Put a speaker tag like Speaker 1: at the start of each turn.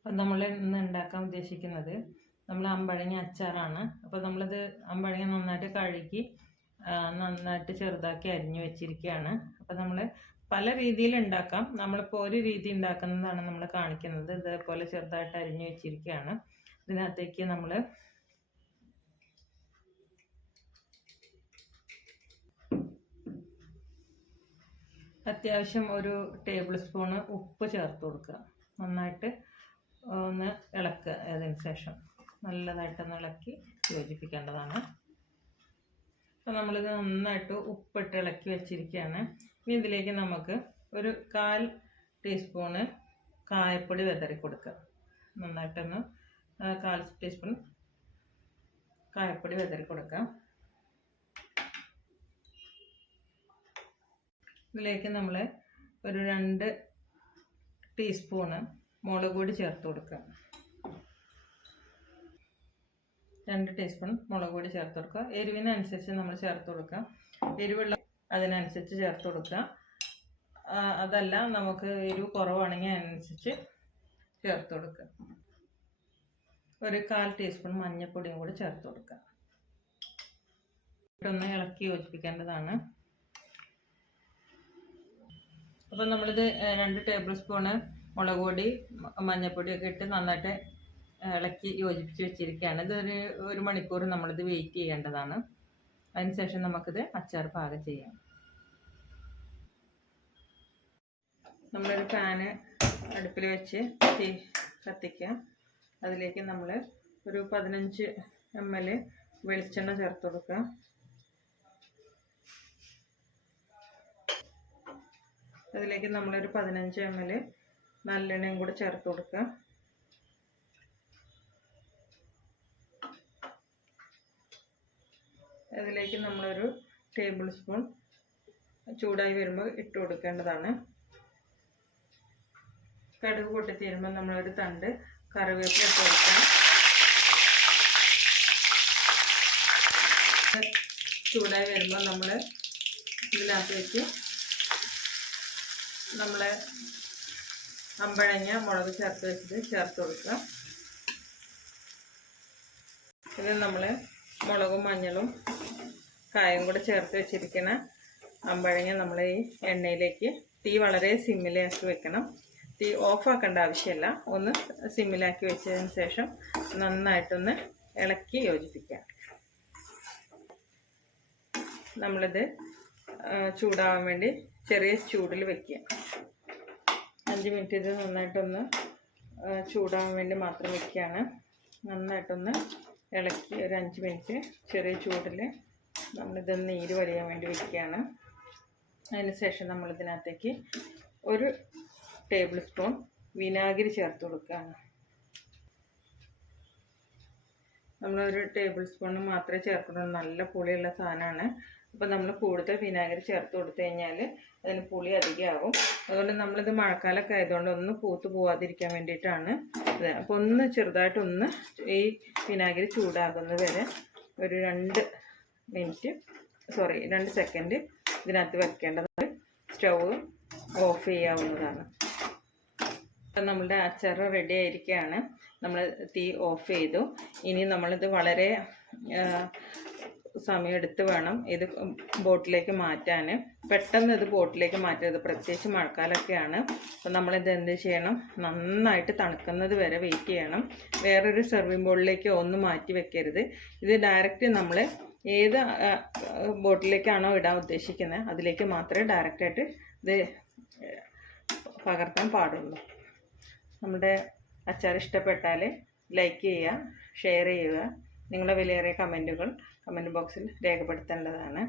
Speaker 1: അപ്പം നമ്മൾ ഇന്ന് ഉണ്ടാക്കാൻ ഉദ്ദേശിക്കുന്നത് നമ്മൾ അമ്പഴങ്ങ അച്ചാറാണ്. അപ്പോൾ നമ്മളത് അമ്പഴങ്ങ നന്നായിട്ട് കഴുകി നന്നായിട്ട് ചെറുതാക്കി അരിഞ്ഞു വെച്ചിരിക്കുകയാണ്. അപ്പോൾ നമ്മൾ പല രീതിയിൽ ഉണ്ടാക്കാം. നമ്മളിപ്പോൾ ഒരു രീതി ഉണ്ടാക്കുന്നതാണ് നമ്മൾ കാണിക്കുന്നത്. ഇതേപോലെ ചെറുതായിട്ട് അരിഞ്ഞു വെച്ചിരിക്കുകയാണ്. ഇതിനകത്തേക്ക് നമ്മൾ അത്യാവശ്യം ഒരു ടേബിൾ സ്പൂണ് ഉപ്പ് ചേർത്ത് കൊടുക്കുക. നന്നായിട്ട് ഒന്ന് ഇളക്കുക അതിന് ശേഷം നല്ലതായിട്ടൊന്ന് ഇളക്കി യോജിപ്പിക്കേണ്ടതാണ്. അപ്പോൾ നമ്മളിത് നന്നായിട്ട് ഉപ്പിട്ട് ഇളക്കി വെച്ചിരിക്കുകയാണ്. ഇനി ഇതിലേക്ക് നമുക്ക് ഒരു കാൽ ടീസ്പൂണ് കായപ്പൊടി വിതറി കൊടുക്കുക നന്നായിട്ടൊന്ന് കാൽ ടീസ്പൂൺ കായപ്പൊടി വിതറി കൊടുക്കാം. ഇതിലേക്ക് നമ്മൾ ഒരു രണ്ട് ടീസ്പൂണ് മുളക് പൊടി ചേർത്ത് കൊടുക്കുക. രണ്ട് ടീസ്പൂൺ മുളക് പൊടി ചേർത്ത് കൊടുക്കുക. എരിവിനനുസരിച്ച് നമ്മൾ ചേർത്ത് കൊടുക്കുക. എരിവുള്ള അതിനനുസരിച്ച് ചേർത്ത് കൊടുക്കുക. അതല്ല നമുക്ക് എരിവ് കുറവാണെങ്കിൽ അതിനനുസരിച്ച് ചേർത്ത് കൊടുക്കുക. ഒരു കാൽ ടീസ്പൂൺ മഞ്ഞൾപ്പൊടിയും കൂടി ചേർത്ത് കൊടുക്കുക. ഇട്ടൊന്ന് ഇളക്കി യോജിപ്പിക്കേണ്ടതാണ്. അപ്പം നമ്മളിത് രണ്ട് ടേബിൾ സ്പൂണ് മുളക് പൊടി മഞ്ഞൾപ്പൊടിയൊക്കെ ഇട്ട് നന്നായിട്ട് ഇളക്കി യോജിപ്പിച്ച് വെച്ചിരിക്കുകയാണ്. ഇതൊരു ഒരു മണിക്കൂർ നമ്മളിത് വെയിറ്റ് ചെയ്യേണ്ടതാണ്. അതിനുശേഷം നമുക്കിത് അച്ചാർ പാകം ചെയ്യാം. നമ്മളൊരു പാന് അടുപ്പിൽ വെച്ച് തീ കത്തിക്കാം അതിലേക്ക് നമ്മൾ ഒരു പതിനഞ്ച് എം എൽ വെളിച്ചെണ്ണ ചേർത്ത് കൊടുക്കുക. അതിലേക്ക് നമ്മളൊരു പതിനഞ്ച് എം എൽ നല്ലെണ്ണയും കൂടെ ചേർത്ത് കൊടുക്കുക അതിലേക്ക് നമ്മളൊരു ടേബിൾ സ്പൂൺ ചൂടായി വരുമ്പോൾ ഇട്ട് കൊടുക്കേണ്ടതാണ്. കടുക് പൊട്ടിത്തീരുമ്പോൾ നമ്മളൊരു തണ്ട് കറിവേപ്പില ഇട്ട് കൊടുക്കാം. ചൂടായി വരുമ്പോൾ നമ്മൾ ഇതിനകത്ത് വെച്ച് നമ്മൾ അമ്പഴങ്ങ മുളക് ചേർത്ത് വെച്ചിട്ട് ചേർത്ത് കൊടുക്കുക. ഇത് നമ്മൾ മുളകും മഞ്ഞളും കായും കൂടെ ചേർത്ത് വെച്ചിരിക്കുന്ന അമ്പഴങ്ങ നമ്മൾ ഈ എണ്ണയിലേക്ക് തീ വളരെ സിമ്മിലാക്കി വെക്കണം. തീ ഓഫാക്കേണ്ട ആവശ്യമില്ല. ഒന്ന് സിമ്മിലാക്കി വെച്ചതിന് ശേഷം നന്നായിട്ടൊന്ന് ഇളക്കി യോജിപ്പിക്കാം നമ്മളിത് ചൂടാവാൻ വേണ്ടി ചെറിയ ചൂടിൽ വെക്കുക. അഞ്ച് മിനിറ്റ് ഇത് നന്നായിട്ടൊന്ന് ചൂടാകാൻ വേണ്ടി മാത്രം വെക്കുകയാണ്. നന്നായിട്ടൊന്ന് ഇളക്കി ഒരു അഞ്ച് മിനിറ്റ് ചെറിയ ചൂടിൽ നമ്മളിത് നീര് വലിയാൻ വേണ്ടി വെക്കുകയാണ്. അതിന് ശേഷം നമ്മളിതിനകത്തേക്ക് ഒരു ടേബിൾ സ്പൂൺ വിനാഗിരി ചേർത്ത് കൊടുക്കുകയാണ്. നമ്മളൊരു ടേബിൾ സ്പൂൺ മാത്രമേ ചേർക്കുന്നുള്ളൂ. നല്ല പുളിയുള്ള സാധനമാണ്. അപ്പോൾ നമ്മൾ കൂടുതൽ വിനാഗിരി ചേർത്ത് കൊടുത്തു കഴിഞ്ഞാൽ അതിന് പുളി അധികമാവും. അതുകൊണ്ട് നമ്മളിത് മഴക്കാലമൊക്കെ ആയതുകൊണ്ട് ഒന്ന് പൂത്ത് പോവാതിരിക്കാൻ വേണ്ടിയിട്ടാണ് ഇത്. അപ്പോൾ ഒന്ന് ചെറുതായിട്ടൊന്ന് ഈ വിനാഗിരി ചൂടാകുന്നത് വരെ ഒരു രണ്ട് മിനിറ്റ് സോറി രണ്ട് സെക്കൻഡ് ഇതിനകത്ത് വെക്കേണ്ടതാണ് സ്റ്റൗ ഓഫ് ചെയ്യാവുന്നതാണ്. അപ്പം നമ്മളുടെ അച്ചാർ റെഡി ആയിരിക്കുകയാണ്. നമ്മൾ തീ ഓഫ് ചെയ്തു. ഇനി നമ്മളിത് വളരെ സമയമെടുത്ത് വേണം ഇത് ബോട്ടിലേക്ക് മാറ്റാൻ. പെട്ടെന്ന് ഇത് ബോട്ടിലേക്ക് മാറ്റരുത്. പ്രത്യേകിച്ച് മഴക്കാലമൊക്കെയാണ് അപ്പം നമ്മളിത് എന്ത് ചെയ്യണം? നന്നായിട്ട് തണുക്കുന്നത് വരെ വെയിറ്റ് ചെയ്യണം. വേറൊരു സെർവിങ് ബോളിലേക്ക് ഒന്ന് മാറ്റി വെക്കരുത്. ഇത് ഡയറക്റ്റ് നമ്മൾ ഏത് ബോട്ടിലേക്കാണോ ഇടാൻ ഉദ്ദേശിക്കുന്നത് അതിലേക്ക് മാത്രമേ ഡയറക്റ്റായിട്ട് ഇത് പകർത്താൻ പാടുള്ളൂ. നമ്മുടെ അച്ചാർ ഇഷ്ടപ്പെട്ടാൽ ലൈക്ക് ചെയ്യുക ഷെയർ ചെയ്യുക. നിങ്ങളുടെ വിലയേറിയ കമന്റുകൾ കമന്റ് ബോക്സിൽ രേഖപ്പെടുത്തേണ്ടതാണ്.